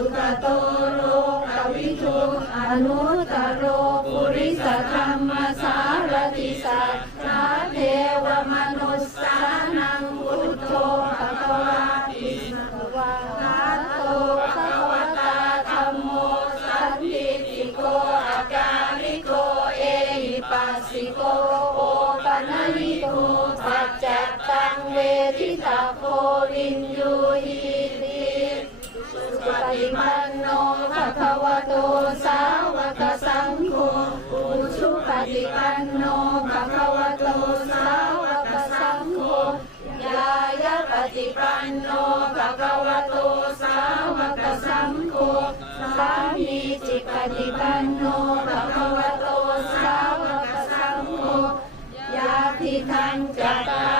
สุขโตโลกวิทูอนุตตรโรปุริสธรรมสารติสัจจเทวมนุสสานังพุทโธภควาติสวาคาโตภควตาธรรมโมสันติติโกอาการิโกเอหิปัสสิโกโอปัญญิโกสัจจตังเวทิตาโพลินยู ติปันโนภะคะวะโตสาวกสังโฆยายะปฏิปันโนภะคะวะโตสาวกสังโฆสามีจิปฏิปันโนภะคะวะโตสาวกสังโฆยาติทันจัตตา